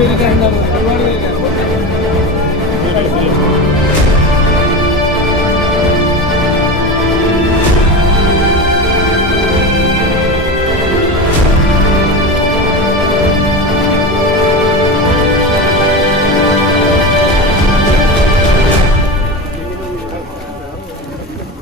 പേര് കഴിഞ്ഞാൽ ഒരുപാട് പേര്